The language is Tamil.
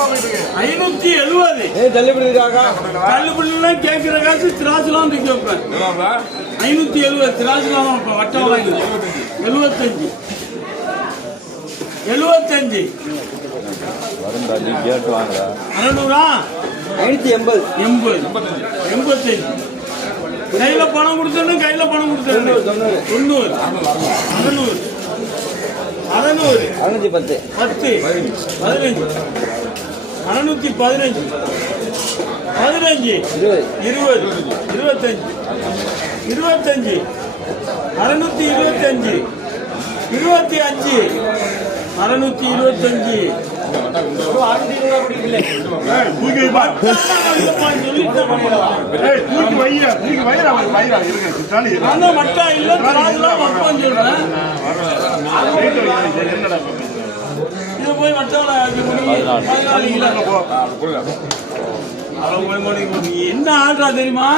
570. தள்ளுபடிலாம் கேட்கிற காசு திராட்சைலாம் தூக்கி வைப்பேன். 570 திராட்சைலாம் வட்டம் வாங்கி 75 75 600 85 கையில பணம் கொடுத்தேன். கையில பணம் கொடுத்தேன். 90 600 610 10 15 615 15 20 25 25 625 25 625 போய் என்ன ஆடுறா தெரியுமா?